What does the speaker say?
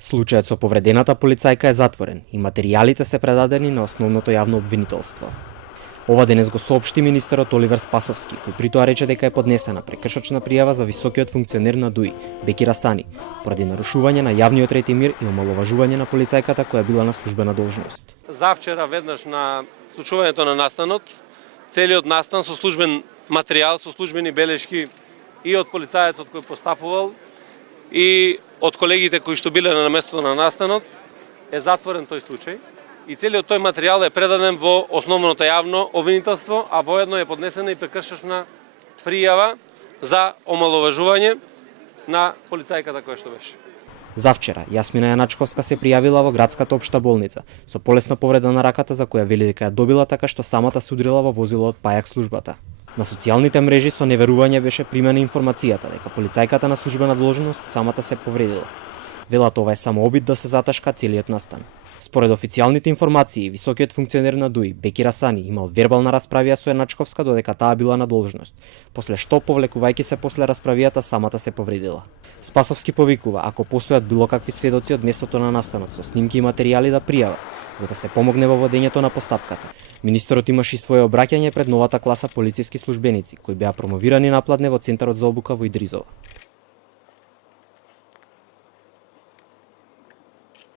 Случајот со повредената полицајка е затворен и материјалите се предадени на основното јавно обвинителство. Ова денес го соопшти министерот Оливер Спасовски, кој при тоа рече дека е поднесена прекршочна пријава за високиот функционер на ДУИ, Бекир Асани, поради нарушување на јавниот ред и мир и омаловажување на полицајката која била на службена должност. Завчера веднаш на случувањето на настанот, целиот настан со службен материјал, со службени белешки и од полицајецот кој постапувал и од колегите кои што биле на местото на настанот, е затворен тој случај и целиот тој материјал е предаден во основното јавно обвинителство, а воедно е поднесена и прекршочна пријава за омаловажување на полицајката која што беше. Завчера Јасмина Јаначковска се пријавила во градската општа болница со полесна повреда на раката за која вели дека ја добила така што самата се удрила во возило од пајак службата. На социјалните мрежи со неверување беше примена информацијата дека полицајката на службена должност самата се повредила. Велат ова е само обид да се заташка целиот настан. Според официјалните информации, високиот функционер на ДУИ, Бекир Асани, имал вербална расправија со Јаначковска додека таа била на должност, после што, повлекувајќи се после расправијата, самата се повредила. Спасовски повикува, ако постојат било какви сведоци од местото на настанот со снимки и материјали да пријават, за да се помогне во водењето на постапката. Министерот имаше и свое обраќање пред новата класа полициски службеници, кои беа промовирани напладне во Центарот за обука во Идризово.